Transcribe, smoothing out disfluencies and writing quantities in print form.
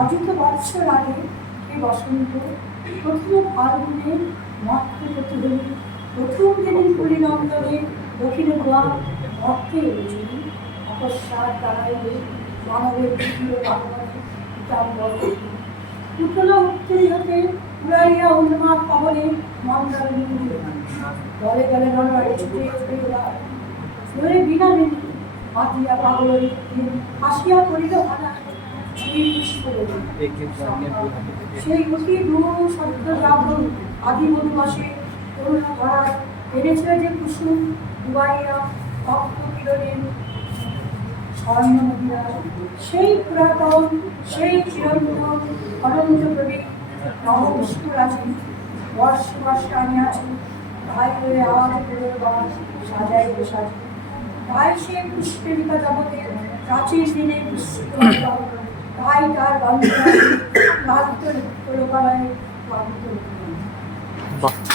অযুত বৎসর আগে হে বসন্ত, প্রথম ফাল্গুনে মত্ত প্রতিহলি, প্রথম দিনের পুরীনন্দনে দক্ষিণে গোয়া মর্তে রজনী, অকস্মাৎ দাঁড়াইলে মানবের দ্বিতীয় আগমনে পিতাম্বর পুতলা উত্তরী হতে উড়াইয়া উন্মাদ পবনে মন্দারণী দলে দলে নরনারী ছুটে ছুটে উড়ায় নরে বিনা বিন্দু মাতিয়া পাগল হাসিয়া করিল হানা সেই অতি দূর শব্দ যাবন আদি মধুমাসে করুণা ধরায় এনেছিল যে কুসুম ডুবাইয়া তপ্ত কিরণের স্বর্ণ নদীরা, সেই পুরাতন সেই চিরন্তন অনন্ত প্রদীপ নব বিষ্ণুর আছে বর্ষ বর্ষ আনিয়াছে, তাই করে আজ পুনর্বার সাজাইব সাজে, তাই সে পুষ্পেরিকা জগতের প্রাচীর দিনে বিস্মৃত তাই তার বান্ধব লোকালয়ে